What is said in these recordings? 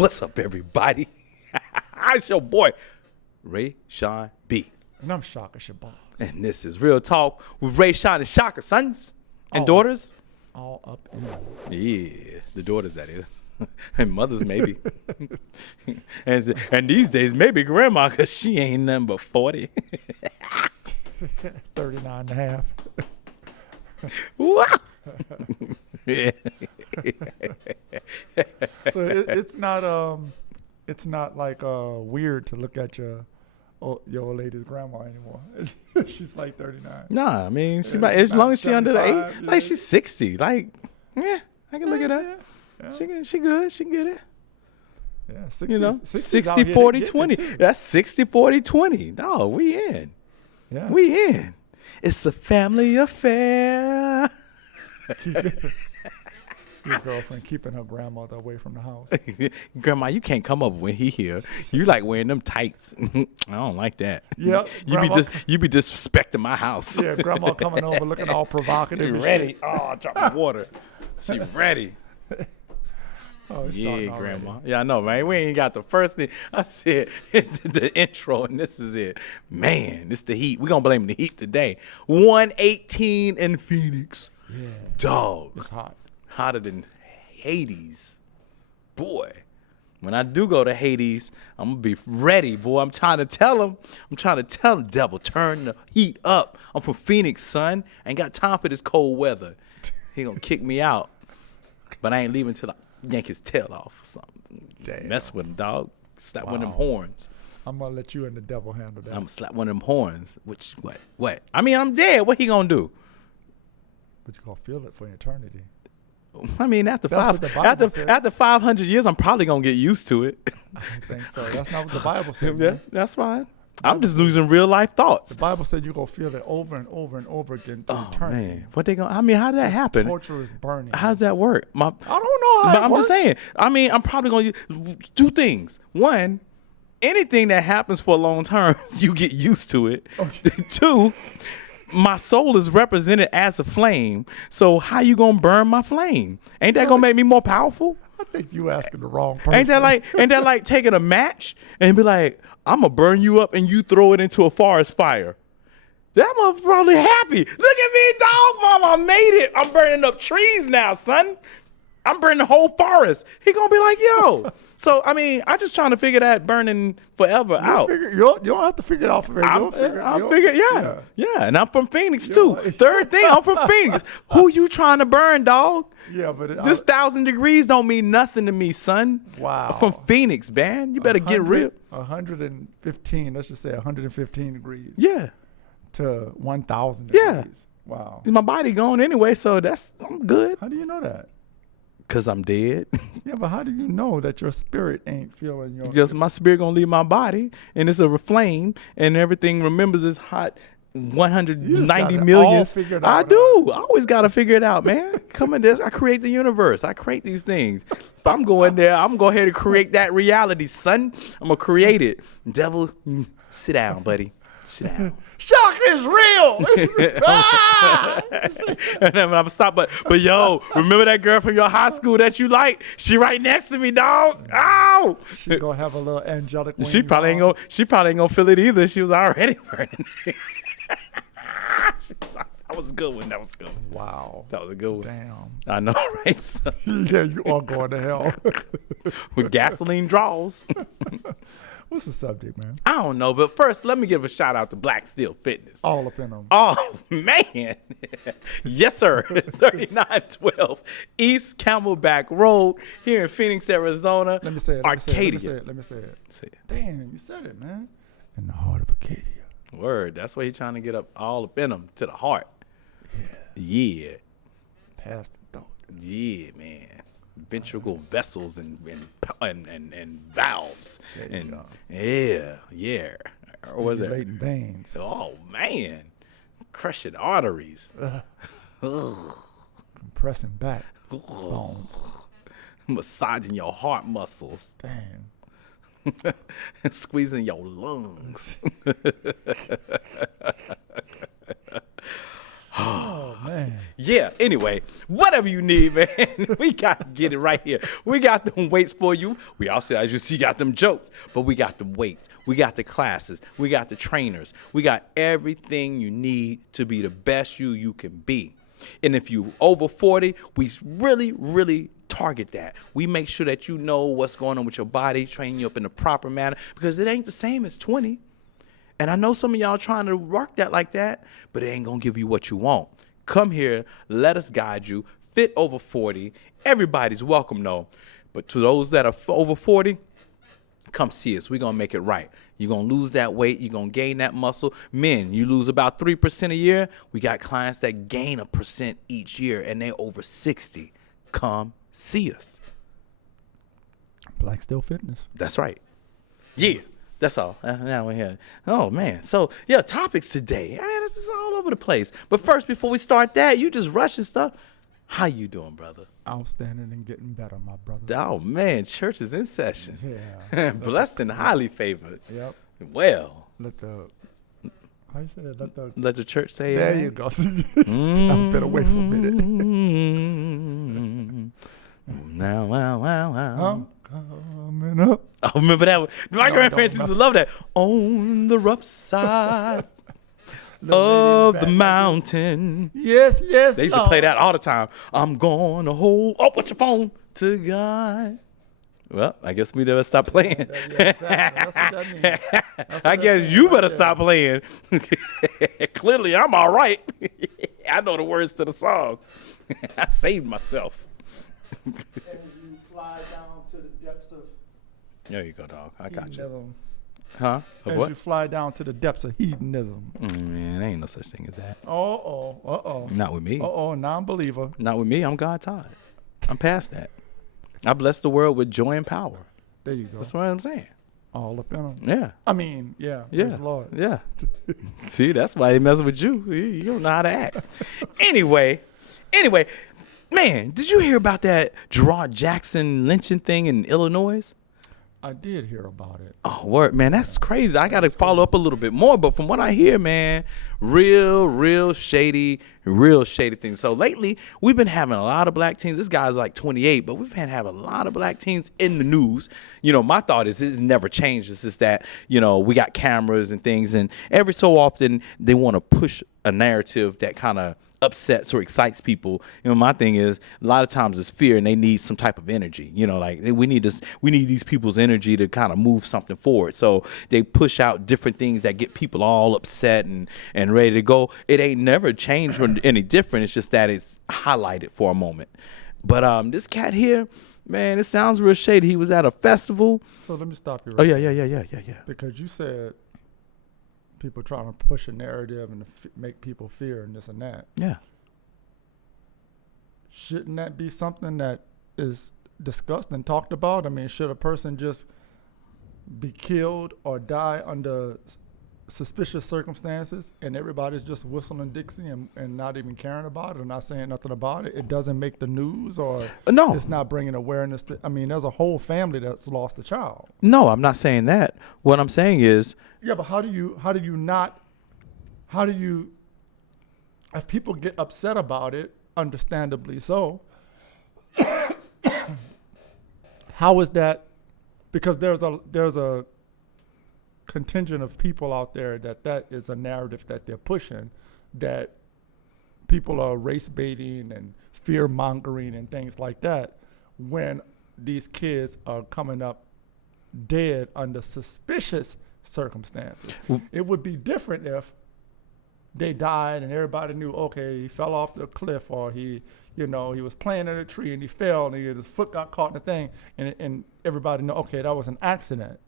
What's up, everybody? It's your boy, Rayshon B. And I'm Shaka Shabazz. And this is Real Talk with Rayshon and Shaka, sons and daughters. All up in there. Yeah, the daughters, that is. And mothers, maybe. and these days, maybe grandma, because she ain't nothing but 40. 39 and a half. Wow. Yeah. So it's not like weird to look at your old lady's grandma anymore. She's like 39. Nah, I mean, she might, as long as she under the age, like she's 60. Like, yeah, I can look at her. Yeah. She good. She can get it. Yeah, 60, You know, 60's 60, out here 40, getting 20. it too. That's 60, 40, 20. No, we in. Yeah. We in. It's a family affair. Your girlfriend keeping her grandmother away from the house. Grandma, you can't come up when he here. You like wearing them tights. I don't like that. Yep. You be disrespecting my house. Yeah, grandma coming over looking all provocative. You and ready? shit. Oh, drop the water. She ready. Oh, it's Yeah, starting already. grandma. Yeah, I know, man. We ain't got the first thing. I said the intro, and this is it. Man, it's the heat. We gonna blame the heat today. 118 in Phoenix. Yeah. Dog. It's hot. Hotter than Hades. Boy. When I do go to Hades, I'm gonna be ready, boy. I'm trying to tell him, devil, turn the heat up. I'm from Phoenix, son. Ain't got time for this cold weather. He gonna kick me out. But I ain't leaving till I yank his tail off or something. Damn. Mess with him, dog. Slap one of them Wow. horns. I'm gonna let you and the devil handle that. I'm gonna slap one of them horns. Which, what? I mean, I'm dead. What he gonna do? But you're gonna feel it for eternity. I mean, after That's what the Bible said. after 500 years, I'm probably gonna get used to it. I don't think so. That's not what the Bible said. Yeah, man. that's fine. I'm just losing real life thoughts. The Bible said you're gonna feel it over and over and over again through Oh eternity. man, what they gonna? I mean, how did that This happen? Torture is burning. How's that work? I don't know how But it I'm works. just saying. I mean, I'm probably going to two things. One, anything that happens for a long term, you get used to it. Okay. Two, my soul is represented as a flame. So how you gonna burn my flame? Ain't that gonna make me more powerful? I think you asking the wrong person. Ain't that like taking a match and be like, I'm gonna burn you up and you throw it into a forest fire? That motherfucker probably happy. Look at me, dog, mama, I made it. I'm burning up trees now, son. I'm burning the whole forest. He gonna be like, yo. So I mean, I just trying to figure that burning forever out. You don't have to figure it out for me. I'll figure, yeah. And I'm from Phoenix too. Yeah. Third thing, I'm from Phoenix. Who you trying to burn, dog? Yeah, but This 1,000 degrees don't mean nothing to me, son. Wow. I'm from Phoenix, man. You better get real. 115. Let's just say 115 degrees. Yeah. To 1,000 Yeah. degrees. Wow. My body going anyway, so I'm good. How do you know that? Cause I'm dead. Yeah, but how do you know that your spirit ain't feeling your? Just my spirit gonna leave my body, and it's a flame, and everything remembers it's hot. You just 190 got it million. all figured I out, do. I always gotta figure it out, man. Come in this. I create the universe. I create these things. If I'm going there, I'm gonna go ahead and create that reality, son. I'm gonna create it. Devil, sit down, buddy. Sit down. Shock is real. It's real. Ah! And then I'm stop. But yo, remember that girl from your high school that you like? She right next to me, dog. Ow! She gonna have a little angelic. She wings probably ain't on. gonna. She probably ain't gonna feel it either. She was already burning. That was a good one. That was a good one. Wow. That was a good one. Damn. I know, right? So, Yeah, you are going to hell. with gasoline draws. What's the subject, man? I don't know, but first, let me give a shout out to Black Steel Fitness. All up in them. Oh, man. Yes, sir. 3912 East Camelback Road here in Phoenix, Arizona. Let me say it. Arcadia. Let me say it. Say it. Damn, you said it, man. In the heart of Arcadia. Word. That's why he's trying to get up all up in them to the heart. Yeah. Past the thought. Yeah, man. Ventricle vessels and valves. There you And go. yeah. Or was it? Stimulating veins. Oh, man. Crushing arteries. Compressing back bones. Massaging your heart muscles. Damn. Squeezing your lungs. Oh, man. Yeah, anyway, whatever you need, man. We got to get it right here. We got them weights for you. We also, as you see, got them jokes, but we got the weights. We got the classes. We got the trainers. We got everything you need to be the best you can be. And if you over 40, we really, really target that. We make sure that you know what's going on with your body, train you up in the proper manner, because it ain't the same as 20. And I know some of y'all trying to work that like that, but it ain't going to give you what you want. Come here, let us guide you. Fit over 40. Everybody's welcome, though. But to those that are over 40, come see us. We're going to make it right. You're going to lose that weight. You're going to gain that muscle. Men, you lose about 3% a year. We got clients that gain 1% each year, and they're over 60. Come see us. Black Still Fitness. That's right. Yeah. That's all. Now we're here. Oh, man. So, yeah, topics today. I mean, this is all over the place. But first, before we start that, you just rushing stuff. How you doing, brother? Outstanding and getting better, my brother. Oh, man. Church is in session. Yeah. Blessed and highly favored. Yep. Well. How you say it? Let the church say there amen. You go. I've been away for a minute. Now, wow. Coming up. I remember that one. My grandparents used to love that. On the rough side of the mountain. Yes. They used to play that all the time. I'm going to hold up with your phone to God. Well, I guess we better stop playing. Yeah, exactly. That's what that means. I guess you better stop playing. Clearly, I'm all right. I know the words to the song. I saved myself. As you fly down to the depths of There you go, dog. I got you. hedonism. Huh? Of As what? you fly down to the depths of hedonism. Man, ain't no such thing as that. Uh-oh. Not with me. Non-believer. Not with me. I'm God Todd. I'm past that. I bless the world with joy and power. There you go. That's what I'm saying. All up in them. Yeah. I mean, yeah. Yeah. Praise the Lord. Yeah. See, that's why they messing with you. You don't know how to act. Anyway, man, did you hear about that Gerard Jackson lynching thing in Illinois? I did hear about it. Oh, word, man, that's crazy. I got to follow up a little bit more, but from what I hear, man, real shady things. So lately, we've been having a lot of black teens. This guy's like 28, but we've been having a lot of black teens in the news. You know, my thought is it's never changed. It's just that, you know, we got cameras and things, and every so often they want to push a narrative that kind of upsets or excites people. You know, my thing is a lot of times it's fear, and they need some type of energy. You know, like we need these people's energy to kind of move something forward. So they push out different things that get people all upset and ready to go. It ain't never changed or any different. It's just that it's highlighted for a moment. But this cat here, man, it sounds real shady. He was at a festival. So let me stop you. Oh yeah. Because you said people trying to push a narrative and make people fear and this and that. Yeah. Shouldn't that be something that is discussed and talked about? I mean, should a person just be killed or die under suspicious circumstances and everybody's just whistling Dixie and not even caring about it or not saying nothing about it? It doesn't make the news, or no, it's not bringing awareness to, I mean, there's a whole family that's lost a child. No, I'm not saying that. What I'm saying is, yeah, but how do you if people get upset about it, understandably so, how is that? Because there's a contingent of people out there that is a narrative that they're pushing, that people are race baiting and fear mongering and things like that, when these kids are coming up dead under suspicious circumstances. It would be different if they died and everybody knew, okay, he fell off the cliff, or he was playing in a tree and he fell and his foot got caught in the thing, and everybody know, okay, that was an accident.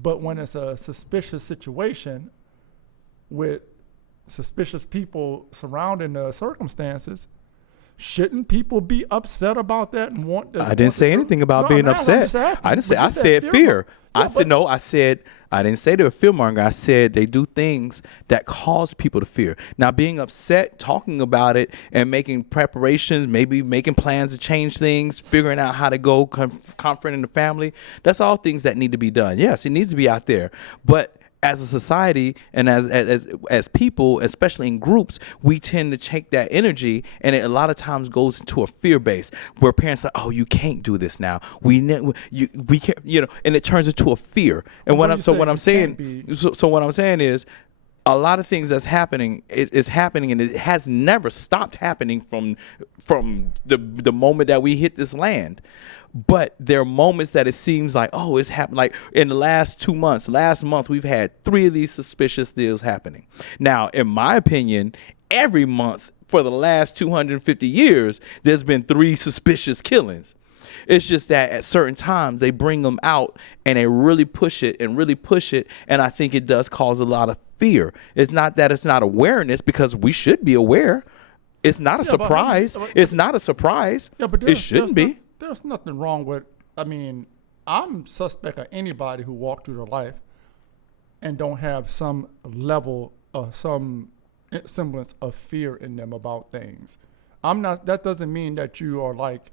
But when it's a suspicious situation with suspicious people surrounding the circumstances, shouldn't people be upset about that and want to? I didn't say anything about being upset. I didn't say. I said fear. I said I didn't say they're fear monger. I said they do things that cause people to fear. Now, being upset, talking about it, and making preparations, maybe making plans to change things, figuring out how to go, confronting the family. That's all things that need to be done. Yes, it needs to be out there, but as a society and as people, especially in groups, we tend to take that energy, and it a lot of times goes into a fear base where parents are, oh, you can't do this now. We can't, and it turns into a fear. And what I'm saying, so what I'm saying is, a lot of things that's happening is happening, and it has never stopped happening from the moment that we hit this land. But there are moments that it seems like, oh, it's happened. Like in the last 2 months, last month, we've had 3 of these suspicious deals happening. Now, in my opinion, every month for the last 250 years, there's been 3 suspicious killings. It's just that at certain times they bring them out and they really push it. And I think it does cause a lot of fear. It's not that it's not awareness, because we should be aware. It's not a surprise. It's not a surprise. Yeah, but it shouldn't be. There's nothing wrong with, I'm suspect of anybody who walked through their life and don't have some level of some semblance of fear in them about things. That doesn't mean that you are like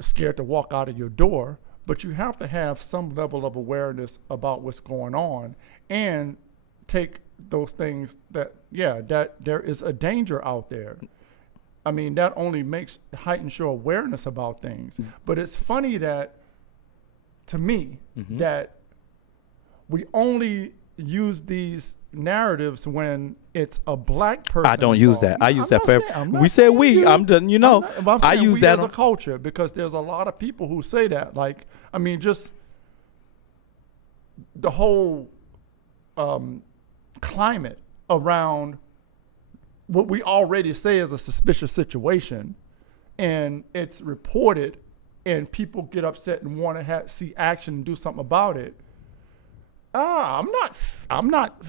scared to walk out of your door, but you have to have some level of awareness about what's going on and take those things that there is a danger out there. That only heightens your awareness about things. Mm-hmm. But it's funny that, to me, mm-hmm. that we only use these narratives when it's a black person. I don't use that. I use that for. We said we. I'm done. I use that as a culture, because there's a lot of people who say that. Like, just the whole climate around what we already say is a suspicious situation, and it's reported, and people get upset and want to see action and do something about it. I'm not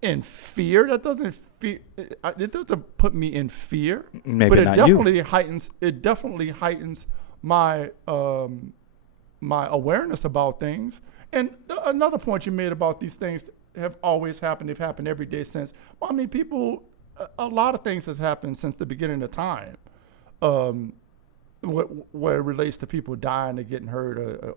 in fear. That doesn't it doesn't put me in fear. Maybe but it not definitely you. heightens my my awareness about things. And another point you made about these things have always happened. They've happened every day since. People. A lot of things has happened since the beginning of time, where it relates to people dying or getting hurt.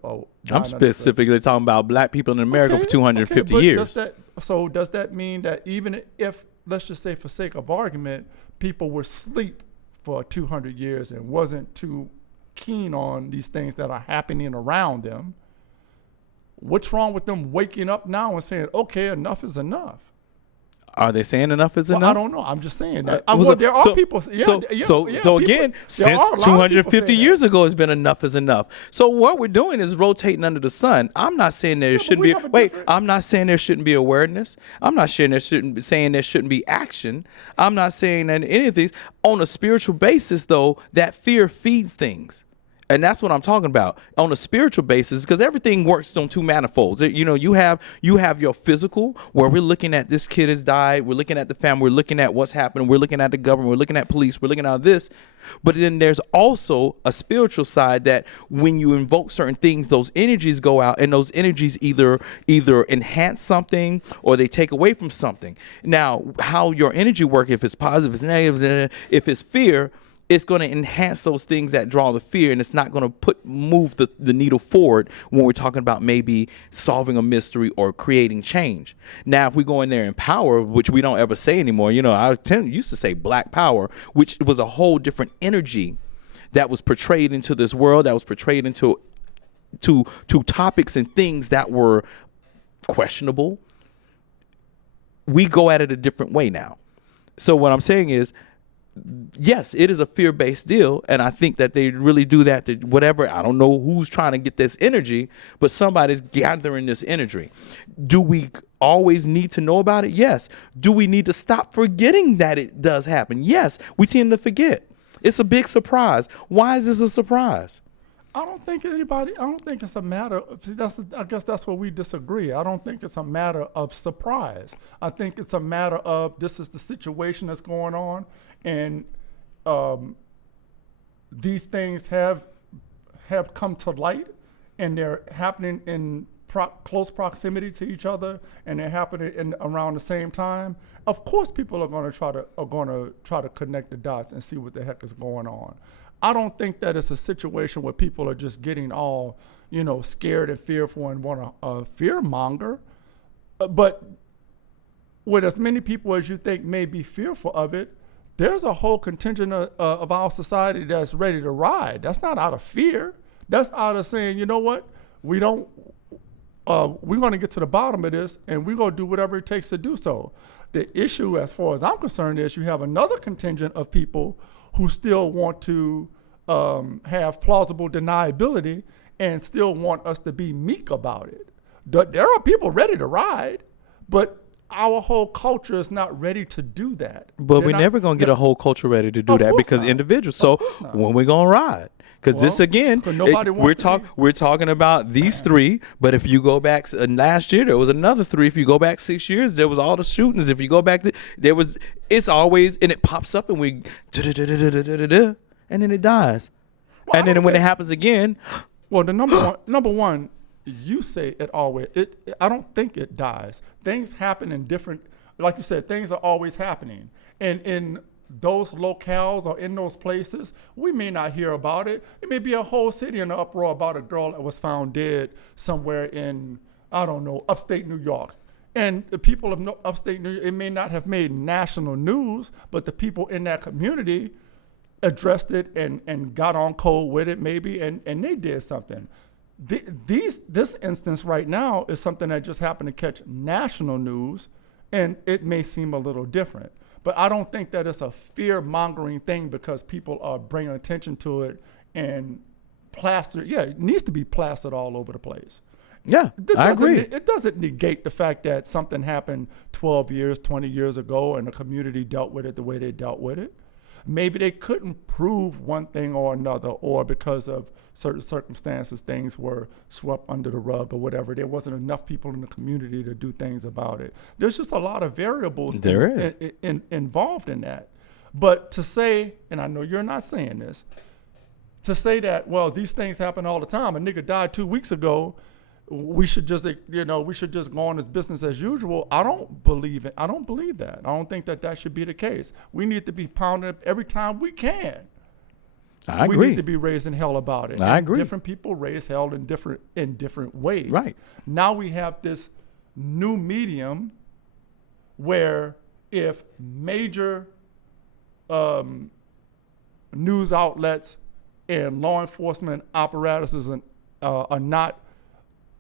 I'm specifically talking about black people in America for 250 years. Does that mean that even if, let's just say for sake of argument, people were asleep for 200 years and wasn't too keen on these things that are happening around them, what's wrong with them waking up now and saying, okay, enough is enough? Are they saying enough is enough? I don't know. I'm just saying that. There are people. So again, since 250 years ago, it's been enough is enough. So what we're doing is rotating under the sun. I'm not saying there shouldn't be. I'm not saying there shouldn't be awareness. I'm not saying there shouldn't be action. I'm not saying that any of these. On a spiritual basis, though, that fear feeds things. And that's what I'm talking about on a spiritual basis, because everything works on 2 manifolds. You have your physical, where we're looking at this kid has died. We're looking at the family. We're looking at what's happening. We're looking at the government. We're looking at police. We're looking at this. But then there's also a spiritual side that when you invoke certain things, those energies go out, and those energies either enhance something or they take away from something. Now, how your energy works, if it's positive, if it's negative, if it's fear, it's going to enhance those things that draw the fear, and it's not going to move the needle forward when we're talking about maybe solving a mystery or creating change. Now, if we go in there in power, which we don't ever say anymore, I used to say black power, which was a whole different energy that was portrayed into this world, that was portrayed into topics and things that were questionable. We go at it a different way now. So what I'm saying is, yes, it is a fear-based deal, and I think that they really do that to whatever. I don't know who's trying to get this energy, but somebody's gathering this energy. Do we always need to know about it? Yes. Do we need to stop forgetting that it does happen? Yes. We tend to forget. It's a big surprise. Why is this a surprise? I don't think it's a matter of, I guess that's where we disagree. I don't think it's a matter of surprise. I think it's a matter of, this is the situation that's going on, and these things have come to light, and they're happening in close proximity to each other, and they're happening around the same time. Of course, people are going to try to connect the dots and see what the heck is going on. I don't think that it's a situation where people are just getting all, scared and fearful and want to fear monger. But with as many people as you think may be fearful of it, there's a whole contingent of our society that's ready to ride. That's not out of fear. That's out of saying, you know what, we're going to get to the bottom of this, and we're going to do whatever it takes to do so. The issue, as far as I'm concerned, is you have another contingent of people who still want to have plausible deniability and still want us to be meek about it. There are people ready to ride, but our whole culture is not ready to do that. But we're never going to get a whole culture ready to do that because individuals. So when we're going to ride? Because this again, we're talking about these three. But if you go back last year, there was another three. If you go back 6 years, there was all the shootings. If you go back, it's always, and it pops up and we, and then it dies. And then when it happens again. Well, the number one, you say it always. I don't think it dies. Things happen in different, like you said, things are always happening. And in those locales or in those places, we may not hear about it. It may be a whole city in an uproar about a girl that was found dead somewhere in, I don't know, upstate New York. And the people of upstate New York, it may not have made national news, but the people in that community addressed it and got on code with it maybe, and they did something. This instance right now is something that just happened to catch national news, and it may seem a little different. But I don't think that it's a fear-mongering thing because people are bringing attention to it and plastered. Yeah, it needs to be plastered all over the place. Yeah, I agree. It doesn't negate the fact that something happened 12 years, 20 years ago, and the community dealt with it the way they dealt with it. Maybe they couldn't prove one thing or another, or because of certain circumstances, things were swept under the rug or whatever. There wasn't enough people in the community to do things about it. There's just a lot of variables involved in that. But to say, and I know you're not saying this, to say that, well, these things happen all the time. A nigga died 2 weeks ago. We should just, go on as business as usual. I don't believe it. I don't believe that. I don't think that should be the case. We need to be pounded every time we can. I agree. We need to be raising hell about it. I agree. Different people raise hell in different ways. Right. Now we have this new medium where if major news outlets and law enforcement apparatuses are not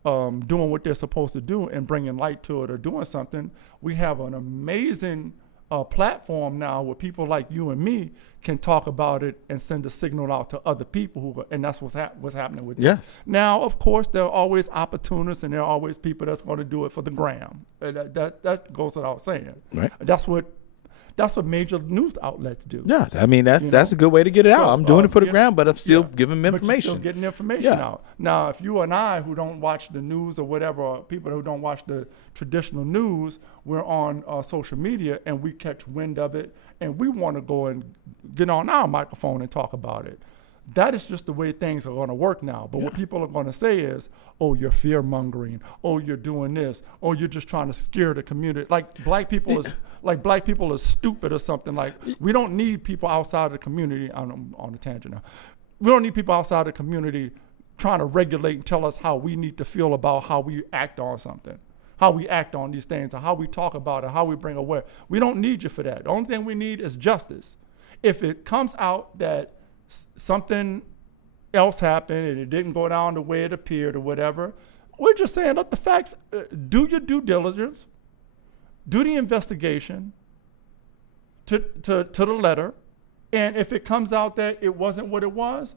doing what they're supposed to do and bringing light to it or doing something, we have an amazing platform now where people like you and me can talk about it and send a signal out to other people and that's what's happening with this. Yes. Now, of course, there are always opportunists and there are always people that's going to do it for the gram. That goes without saying. Right. That's what major news outlets do. Yeah, I mean that's a good way to get it out. I'm doing it for the ground, but I'm still giving them information. But you're still getting information out. Now, if you and I, who don't watch the news or whatever, or people who don't watch the traditional news, we're on social media and we catch wind of it, and we want to go and get on our microphone and talk about it. That is just the way things are going to work now. But what people are going to say is, oh, you're fear-mongering. Oh, you're doing this. Oh, you're just trying to scare the community. Like black people are stupid or something. Like, we don't need people outside of the community. I'm on a tangent now. We don't need people outside of the community trying to regulate and tell us how we need to feel about how we act on something, how we act on these things, or how we talk about it, how we bring awareness. We don't need you for that. The only thing we need is justice. If it comes out that something else happened and it didn't go down the way it appeared or whatever, we're just saying, let the facts, do your due diligence, do the investigation to the letter, and if it comes out that it wasn't what it was,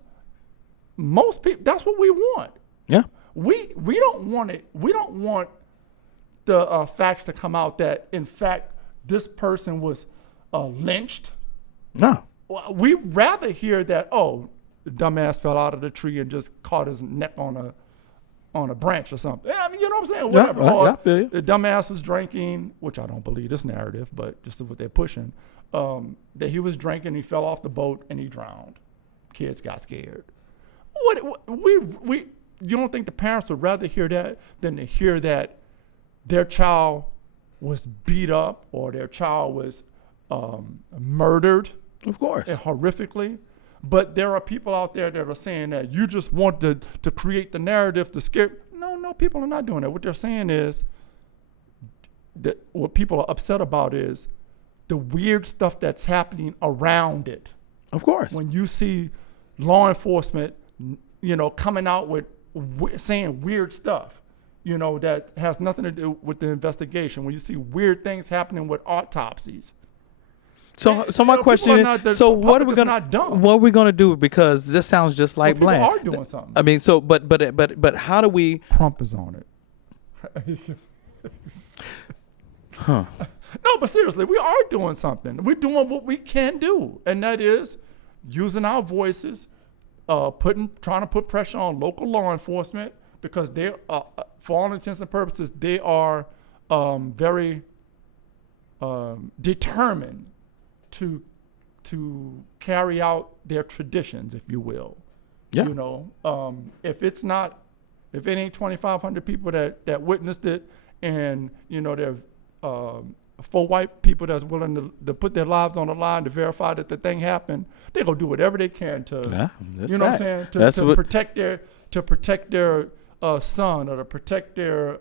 most people, that's what we want. Yeah. We don't want it. We don't want the facts to come out that, in fact, this person was lynched. No. We'd rather hear that, oh, the dumbass fell out of the tree and just caught his neck on a branch or something. I mean, you know what I'm saying? Whatever. Or the dumbass was drinking, which I don't believe this narrative, but just what they're pushing, that he was drinking, he fell off the boat, and he drowned. Kids got scared. You don't think the parents would rather hear that than to hear that their child was beat up or their child was murdered? Of course. Horrifically. But there are people out there that are saying that you just want to create the narrative to scare. No, people are not doing that. What they're saying is what people are upset about is the weird stuff that's happening around it. Of course. When you see law enforcement, coming out with saying weird stuff, that has nothing to do with the investigation. When you see weird things happening with autopsies. So my question is, so what are we gonna do? Because this sounds just like Bland. People are doing something. I mean, so but how do we? Trump is on it. Huh? No, but seriously, we are doing something. We're doing what we can do, and that is using our voices, trying to put pressure on local law enforcement, because they, for all intents and purposes, they are very determined to carry out their traditions, if you will. Yeah. If it ain't 2,500 people that witnessed it, and there are 4 white people that's willing to put their lives on the line to verify that the thing happened, they're gonna do whatever they can to, that's what I'm saying, to protect their son, or to protect their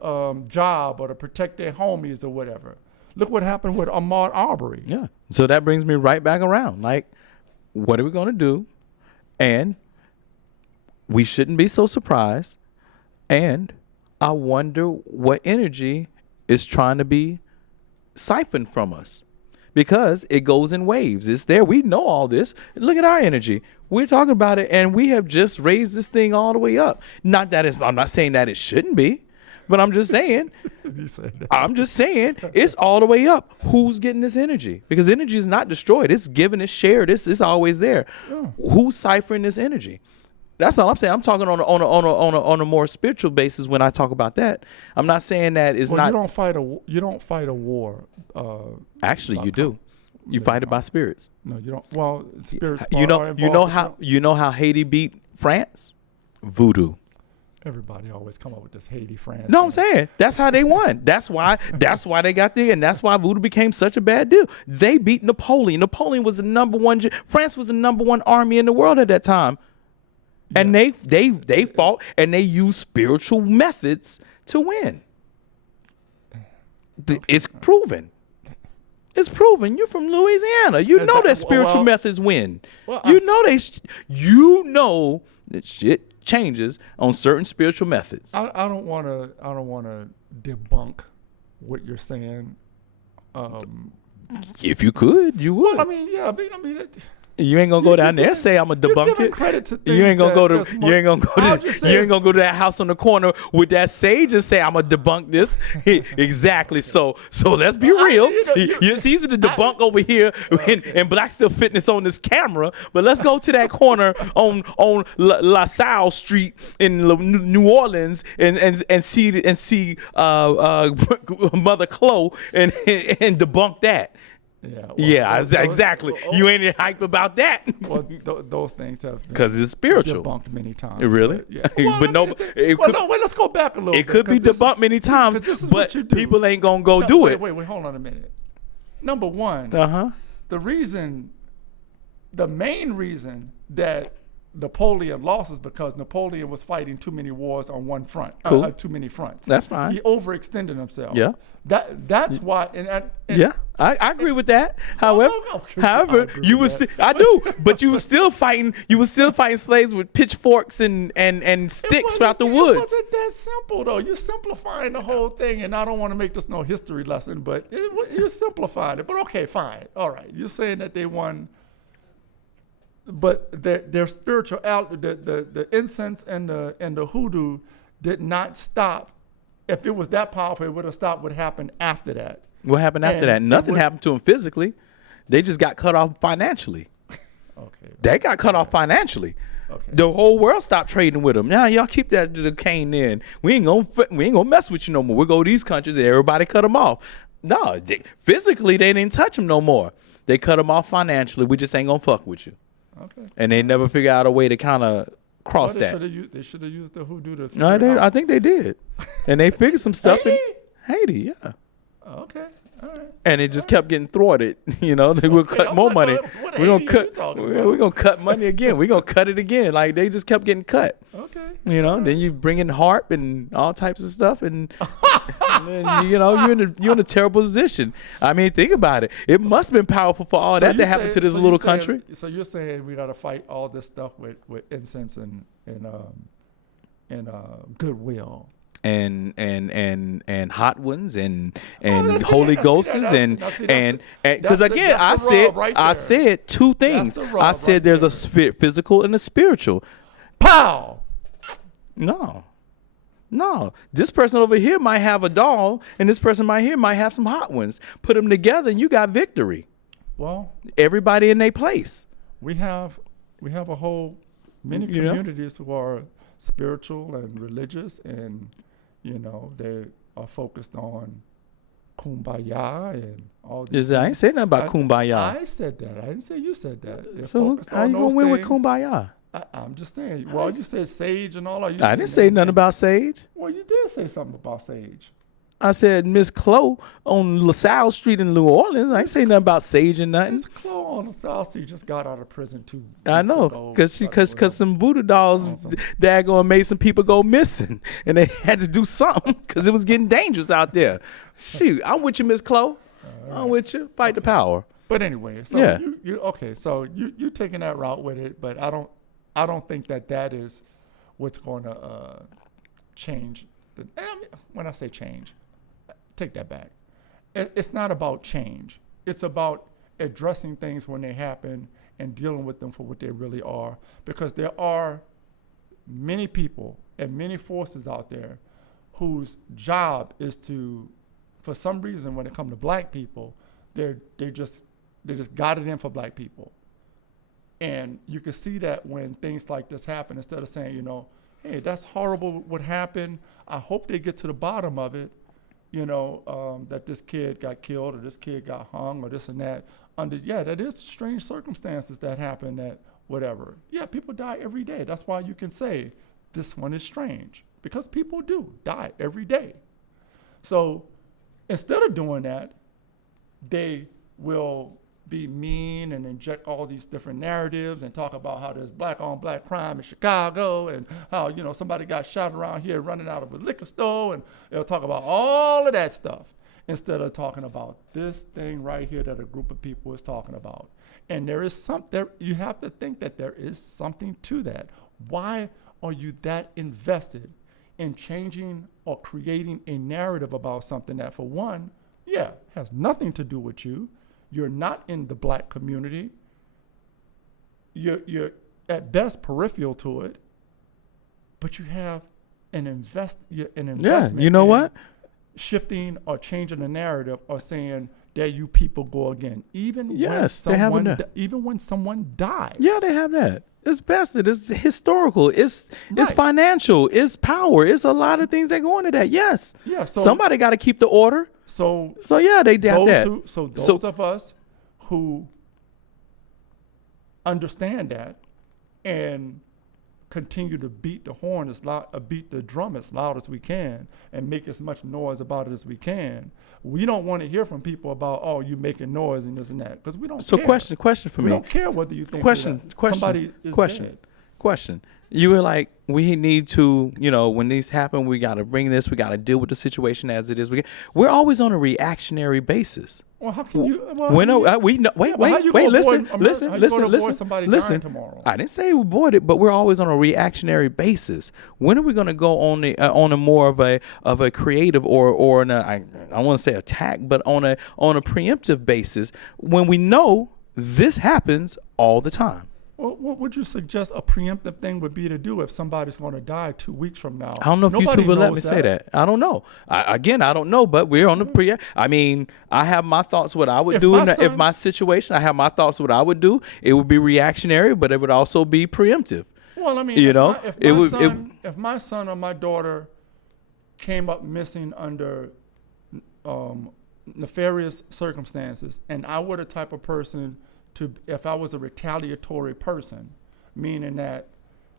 job, or to protect their homies or whatever. Look what happened with Ahmaud Arbery. Yeah. So that brings me right back around. Like, what are we gonna do? And we shouldn't be so surprised. And I wonder what energy is trying to be siphoned from us, because it goes in waves. It's there. We know all this. Look at our energy. We're talking about it, and we have just raised this thing all the way up. I'm not saying that it shouldn't be, but I'm just saying. I'm just saying it's all the way up. Who's getting this energy? Because energy is not destroyed. It's given. It's shared. It's always there. Yeah. Who's ciphering this energy? That's all I'm saying. I'm talking on a more spiritual basis when I talk about that. I'm not saying that it's not. You don't fight a war. Actually, you do. You fight it by spirits. No, you don't. Well, spirits. You know how Haiti beat France? Voodoo. Everybody always come up with this Haiti, France. No, I'm saying that's how they won. That's why they got there, and that's why voodoo became such a bad deal. They beat Napoleon. Napoleon was the number one. France was the number one army in the world at that time. And they fought, and they used spiritual methods to win. Okay. It's proven. It's proven. You're from Louisiana. You know that spiritual methods win. You know that shit changes on certain spiritual methods. I don't want to debunk what you're saying. If you could, you would. Well, I mean, yeah. You ain't gonna go down there and say I'm gonna debunk it. Credit to you ain't gonna go to that house on the corner with that sage and say I'm gonna debunk this. Exactly. So let's be real. It's easy to debunk over here in Black Still Fitness on this camera, but let's go to that corner on La Salle Street in New Orleans and see Mother Chloe and debunk that. Yeah, exactly. You ain't hype about that. Well, those things have been because it's spiritual. Debunked many times. Really? But, yeah. Let's go back a little bit. It could be debunked many times, but people ain't gonna go do it. Wait, hold on a minute. Number one, the main reason that Napoleon lost is because Napoleon was fighting too many wars on one front. Cool. Too many fronts. That's fine. He overextended himself. Yeah. That's why. Yeah, I agree with that. However, you were I do, but you were still fighting. You were still fighting slaves with pitchforks and sticks throughout the woods. It wasn't that simple though. You're simplifying the whole thing, and I don't want to make this no history lesson, but you're simplifying it. But okay, fine, all right. You're saying that they won. But their spirituality, the incense and the hoodoo did not stop. If it was that powerful, it would have stopped what happened after that. What happened after that? Nothing happened to them physically. They just got cut off financially. Okay. They got cut off financially. Okay. The whole world stopped trading with them. Now y'all keep that the cane in. We ain't gonna mess with you no more. We go to these countries and everybody cut them off. No, physically they didn't touch them no more. They cut them off financially. We just ain't gonna fuck with you. Okay. And they never figured out a way to kind of cross that. They should have used the hoodoo to. No, I think they did, and they figured some stuff in Haiti. Yeah. Okay. All right. And it just kept getting thwarted. You know, they will cut I'm more like, money. what We're gonna Haiti are cut. you talking We're about? gonna cut money again. We're gonna cut it again. Like they just kept getting cut. Okay. You know, then you bring in harp and all types of stuff, and then, you know, you're in a terrible position. I mean, think about it. It must have been powerful for all that to happen to this little country. So you're saying we got to fight all this stuff with incense and goodwill. And hot ones and that's Holy it. Ghosts and because again I said two things. I said right there's there. a physical and a spiritual. Pow! No, this person over here might have a doll, and this person might have some hot ones. Put them together, and you got victory. Well, Everybody in their place. we have a whole many You know? communities who are spiritual and religious, and they are focused on kumbaya and all these. I ain't saying nothing about kumbaya. I said that. I didn't say you said that. They're So focused how on you gonna those win with things. kumbaya? I'm just saying. Well, you said sage and all that. I didn't say nothing about sage. Well, you did say something about sage. I said Miss Chloe on LaSalle Street in New Orleans. I ain't say nothing about sage and nothing. Miss Chloe on the South Street just got out of prison 2 weeks I know, ago. cause some voodoo dolls, daggone made some people go missing, and they had to do something, cause it was getting dangerous out there. Shoot, I'm with you, Miss Chloe. I'm with you. Fight the power. But anyway, so Yeah. you okay? So you taking that route with it, but I don't think that is what's going to change. And when I say change, take that back. It's not about change. It's about addressing things when they happen and dealing with them for what they really are. Because there are many people and many forces out there whose job is to, for some reason, when it comes to black people, they just got it in for black people. And you can see that when things like this happen, instead of saying, hey, that's horrible what happened. I hope they get to the bottom of it, that this kid got killed or this kid got hung or this and that. That is strange circumstances that happen, that whatever. Yeah, people die every day. That's why you can say this one is strange, because people do die every day. So instead of doing that, they will be mean and inject all these different narratives and talk about how there's black on black crime in Chicago and how, somebody got shot around here running out of a liquor store, and they'll talk about all of that stuff instead of talking about this thing right here that a group of people is talking about. And there is something, you have to think that there is something to that. Why are you that invested in changing or creating a narrative about something that, for one, has nothing to do with you? You're not in the black community. You're at best peripheral to it, but you have an investment. Yeah, you know what? Shifting or changing the narrative or saying there you people go again. Even when someone dies. Yeah, they have that. It's vested. It's historical. It's Right. financial. It's power. It's a lot of things that go into that. Yes. Yeah. So Somebody got to keep the order. So yeah, they have that. Those of us who understand that and continue to beat the horn as loud, beat the drum as loud as we can, and make as much noise about it as we can. We don't want to hear from people about, oh, you making noise and this and that, because we don't. So care. question for we me. don't care whether you think somebody is dead. Question. You were like, we need to, when these happen, we got to bring this. We got to deal with the situation as it is. We're always on a reactionary basis. Well, how can you? Listen. Somebody dying tomorrow. I didn't say avoid it, but we're always on a reactionary basis. When are we going to go on a more of a creative or I want to say attack, but on a preemptive basis when we know this happens all the time? Well, what would you suggest a preemptive thing would be to do if somebody's going to die 2 weeks from now? I don't know if YouTube will let me say that. I don't know. I don't know, but we're on the I mean, I have my thoughts what I would do if my situation. I have my thoughts what I would do. It would be reactionary, but it would also be preemptive. Well, I mean, if my son or my daughter came up missing under nefarious circumstances, and I were the type of person if I was a retaliatory person, meaning that,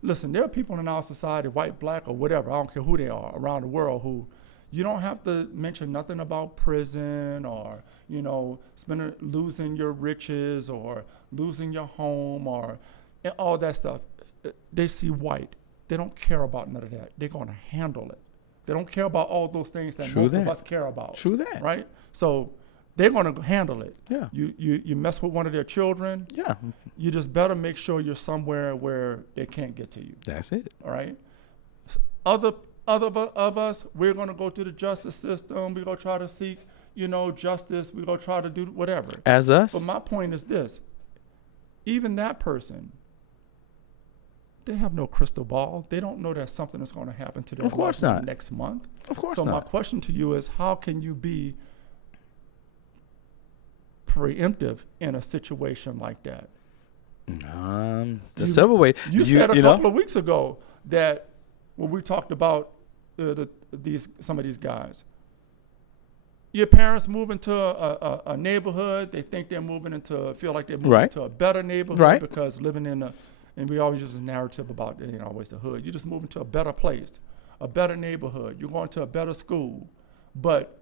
listen, there are people in our society, white, black, or whatever, I don't care who they are, around the world who, You don't have to mention nothing about prison or, losing your riches or losing your home or all that stuff. They see white. They don't care about none of that. They're going to handle it. They don't care about all those things that most of us care about. True that. Right? So they're going to handle it. Yeah. You mess with one of their children. Yeah. You just better make sure you're somewhere where they can't get to you. That's it. All right? Other of us, we're going to go to the justice system. We're going to try to seek, justice. We're going to try to do whatever. As us? But my point is this. Even that person, they have no crystal ball. They don't know that something is going to happen to their life next month. Of course not. So my question to you is, how can you be preemptive in a situation like that? The several ways. You said a couple of weeks ago that when we talked about some of these guys, your parents move into a neighborhood. They think they're feel like they're moving into a better neighborhood because living and we always use a narrative about always the hood. You just move into a better place, a better neighborhood. You're going to a better school, but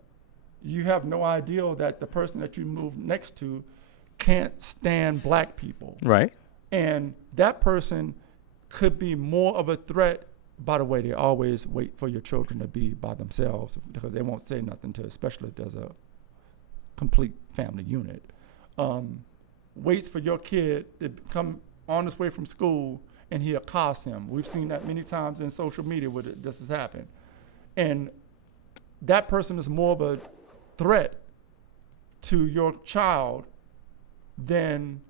you have no idea that the person that you move next to can't stand black people. Right. And that person could be more of a threat. By the way, they always wait for your children to be by themselves because they won't say nothing to, especially if there's a complete family unit. Waits for your kid to come on his way from school and he accosts him. We've seen that many times in social media where this has happened. And that person is more of a threat to your child than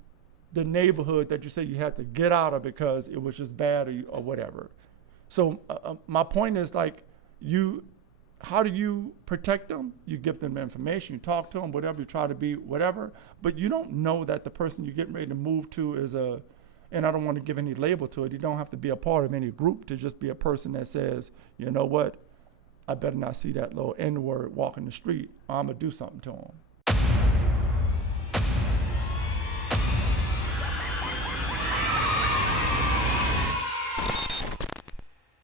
the neighborhood that you say you had to get out of because it was just bad or whatever. So my point is how do you protect them? You give them information, you talk to them, whatever, you try to be whatever, but you don't know that the person you're getting ready to move to is and I don't want to give any label to it. You don't have to be a part of any group to just be a person that says, you know what, I better not see that little N-word walking the street. I'm going to do something to him.